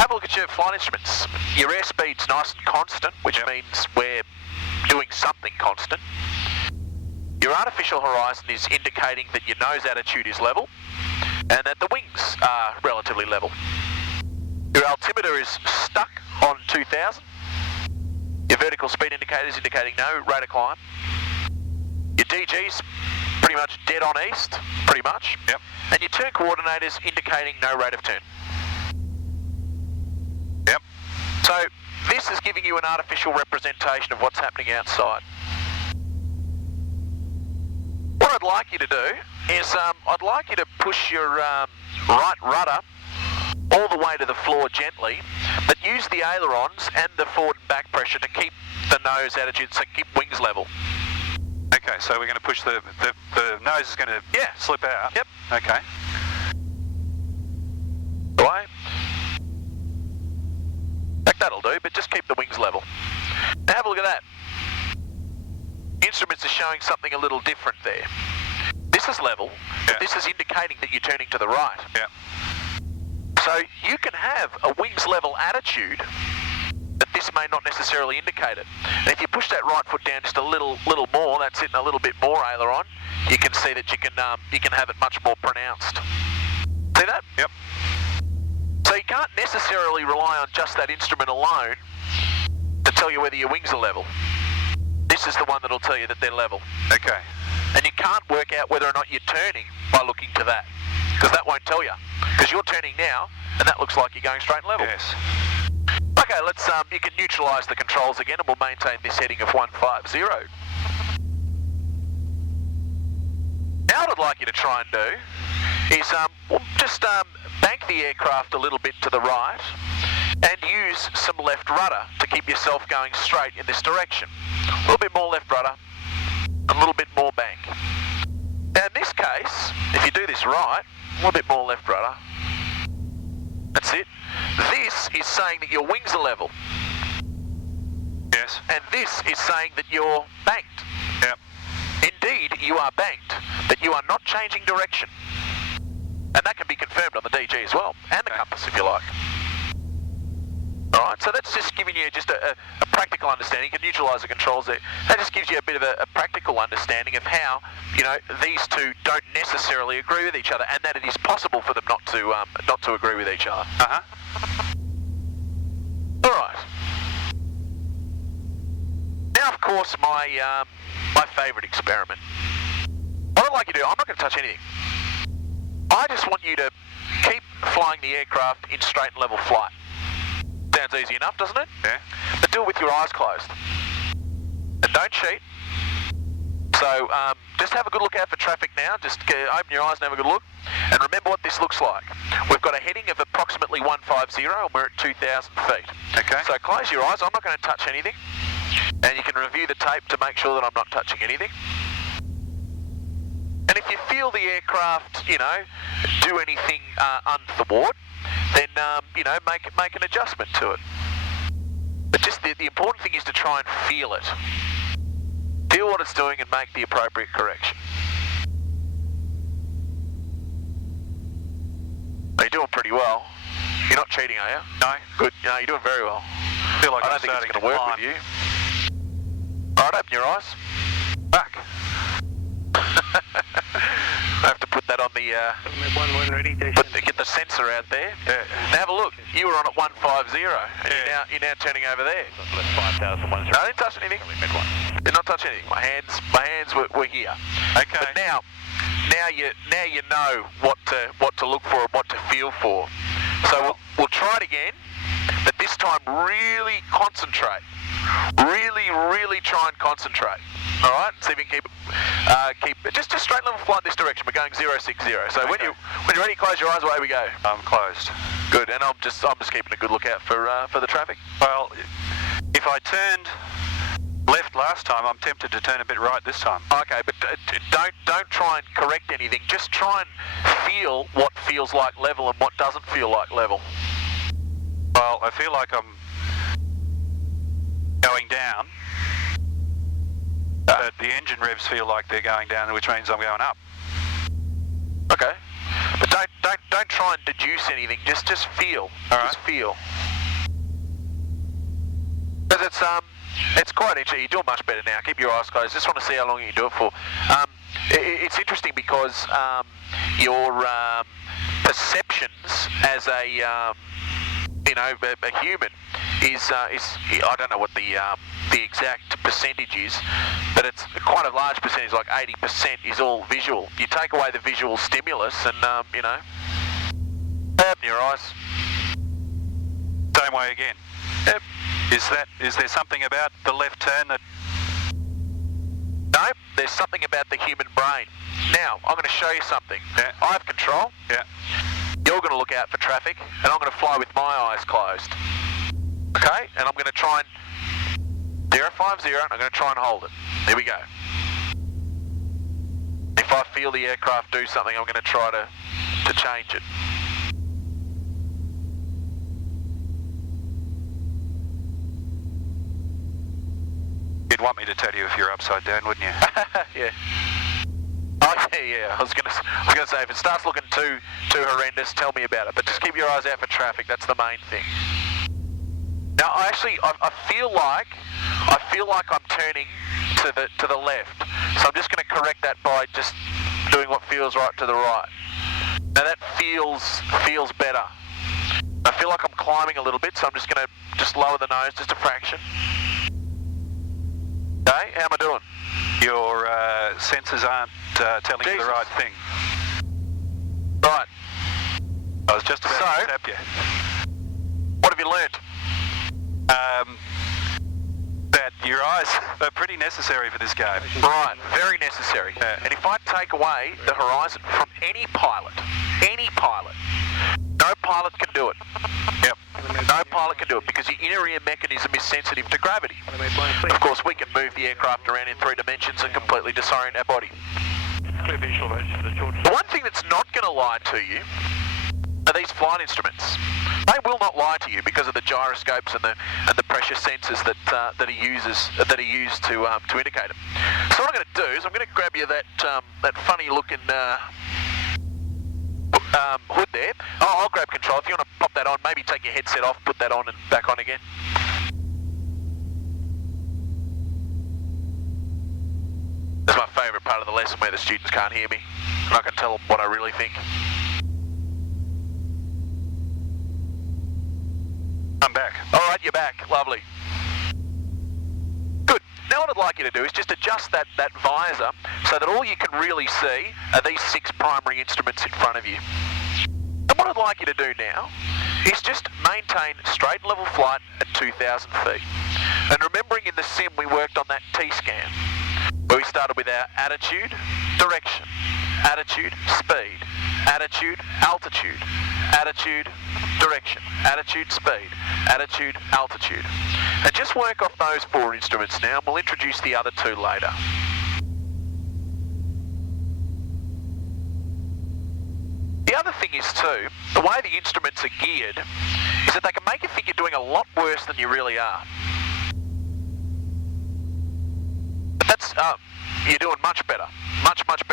Have a look at your flight instruments. Your airspeed's nice and constant, which means we're doing something constant. Your artificial horizon is indicating that your nose attitude is level and that the wings are relatively level. Your altimeter is stuck on 2000. Your vertical speed indicator is indicating no rate of climb. Your DG's pretty much dead on east, pretty much. Yep. And your turn coordinators indicating no rate of turn. Yep. So this is giving you an artificial representation of what's happening outside. What I'd like you to do is I'd like you to push your right rudder all the way to the floor gently, but use the ailerons and the forward and back pressure to keep the nose attitude, so keep wings level. Okay, so we're going to push the nose is going to slip out. Yep. Okay. Away. Like that'll do, but just keep the wings level. Now have a look at that. Instruments are showing something a little different there. This is level, but this is indicating that you're turning to the right. Yeah. So you can have a wings level attitude, but this may not necessarily indicate it. And if you push that right foot down just a little more, that's it, and a little bit more aileron, you can see that you can have it much more pronounced. See that? Yep. So you can't necessarily rely on just that instrument alone to tell you whether your wings are level. This is the one that'll tell you that they're level. Okay. And you can't work out whether or not you're turning by looking to that, because that won't tell you. Because you're turning now, and that looks like you're going straight and level. Yes. Okay, let's. You can neutralise the controls again, and we'll maintain this heading of 150. Now what I'd like you to try and do is just bank the aircraft a little bit to the right and use some left rudder to keep yourself going straight in this direction. A little bit more left rudder, a little bit more bank. Now in this case, if you do this right, a little bit more left rudder, that's it. This is saying that your wings are level. Yes. And this is saying that you're banked. Yep. Indeed, you are banked, but you are not changing direction. And that can be confirmed on the DG as well, and the compass if you like. Alright, so that's just giving you just a practical understanding. You can neutralise the controls there. That just gives you a bit of a practical understanding of how, these two don't necessarily agree with each other, and that it is possible for them not to agree with each other. Uh-huh. Alright. Now, of course, my favourite experiment. What I'd like you to do, I'm not going to touch anything. I just want you to keep flying the aircraft in straight and level flight. Sounds easy enough, doesn't it? Yeah. But do it with your eyes closed. And don't cheat. So just have a good look out for traffic now. Just open your eyes and have a good look. And remember what this looks like. We've got a heading of approximately 150 and we're at 2,000 feet. Okay. So close your eyes. I'm not going to touch anything. And you can review the tape to make sure that I'm not touching anything. And if you feel the aircraft, do anything untoward, then, make an adjustment to it. But just the important thing is to try and feel it. Feel what it's doing and make the appropriate correction. You're doing pretty well. You're not cheating, are you? No. Good. No, you're doing very well. I feel like I don't think it's going to work with you. All right, open your eyes. Back. I have to put that on the get the sensor out there. Yeah. Now have a look. You were on at 150, and you're now turning over there. No, I didn't touch anything. Did not touch anything. My hands were here. Okay. But now you know what to look for and what to feel for. So we'll try it again, but this time really concentrate. Really try and concentrate. All right, see if you can keep just straight level flight this direction. We're going 060. So when you're ready, close your eyes. Away we go. I'm closed. Good, and I'm just keeping a good lookout for the traffic. Well, if I turned left last time, I'm tempted to turn a bit right this time. Okay, but don't try and correct anything. Just try and feel what feels like level and what doesn't feel like level. Well, I feel like I'm going down, but the engine revs feel like they're going down, which means I'm going up. Okay, but don't try and deduce anything. Just feel. All right. Just feel. Because it's quite interesting. You're doing much better now. Keep your eyes closed. Just want to see how long you can do it for. It's interesting because your perceptions as a human is I don't know what the exact percentage is, but it's quite a large percentage, like 80% is all visual. You take away the visual stimulus and open your eyes. Same way again. Yep. Is there something about the left turn that... No, there's something about the human brain. Now, I'm going to show you something. Yeah. I have control. Yeah. You're going to look out for traffic, and I'm going to fly with my eyes closed. Okay? And I'm going to try and 050, and I'm going to try and hold it. There we go. If I feel the aircraft do something, I'm going to try to change it. You'd want me to tell you if you're upside down, wouldn't you? Yeah. Oh yeah. I was gonna say if it starts looking too horrendous, tell me about it. But just keep your eyes out for traffic. That's the main thing. Now, I feel like I'm turning to the left. So I'm just going to correct that by just doing what feels right to the right. Now that feels better. I feel like I'm climbing a little bit, so I'm just going to just lower the nose just a fraction. Okay, how am I doing? Your sensors aren't telling you the right thing. Right. I was just about to tap you. What have you learnt? That your eyes are pretty necessary for this game. Right, very necessary. Yeah. And if I take away the horizon from any pilot, no pilot can do it. Yep. No pilot can do it because your inner ear mechanism is sensitive to gravity. Of course, we can move the aircraft around in 3 dimensions and completely disorient our body. The one thing that's not going to lie to you are these flight instruments. They will not lie to you because of the gyroscopes and the pressure sensors that are used to indicate them. So what I'm going to do is I'm going to grab you that funny looking hood there. I'll grab control. If you want to pop that on, maybe take your headset off, put that on and back on again. That's my favourite part of the lesson where the students can't hear me and I can tell them what I really think. I'm back. Alright, you're back. Lovely. Good. Now what I'd like you to do is just adjust that visor so that all you can really see are these 6 primary instruments in front of you. And what I'd like you to do now is just maintain straight and level flight at 2,000 feet. And remembering in the sim we worked on that T-scan, where we started with our attitude, direction, attitude, speed, attitude, altitude, attitude, direction, attitude, speed, attitude, altitude. And just work off those 4 instruments now, and we'll introduce the other 2 later. The other thing is too, the way the instruments are geared is that they can make you think you're doing a lot worse than you really are. But that's, you're doing much better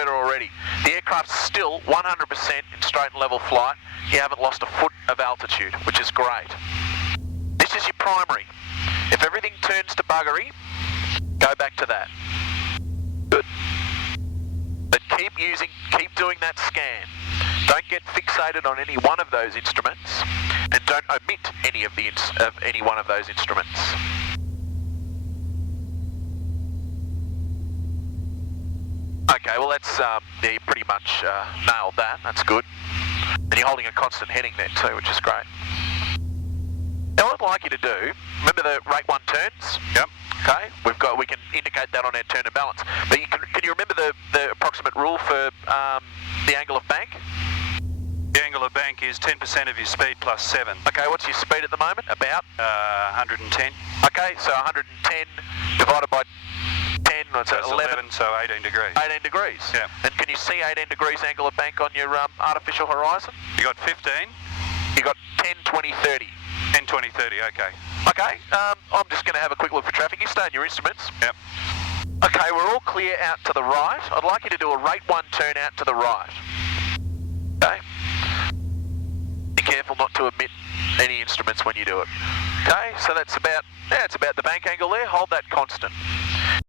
better already. The aircraft's still 100% in straight and level flight. You haven't lost a foot of altitude, which is great. This is your primary. If everything turns to buggery, go back to that. Good. But keep doing that scan. Don't get fixated on any one of those instruments, and don't omit any of any one of those instruments. Okay, well that's you pretty much nailed that. That's good. And you're holding a constant heading there too, which is great. Now what I'd like you to do, remember the rate 1 turns? Yep. Okay, we can indicate that on our turn and balance. But can you remember the approximate rule for the angle of bank? The angle of bank is 10% of your speed plus 7. Okay, what's your speed at the moment? About? 110. Okay, so 110 divided by 10, that's 11. So 18 degrees. 18 degrees. Yeah. And can you see 18 degrees angle of bank on your artificial horizon? You got 15. You got 10, 20, 30. 10, 20, 30, okay. Okay, I'm just going to have a quick look for traffic. You stay on your instruments. Yep. Okay, we're all clear out to the right. I'd like you to do a rate 1 turn out to the right. Okay. careful not to omit any instruments when you do it. Okay, so it's about the bank angle there. Hold that constant.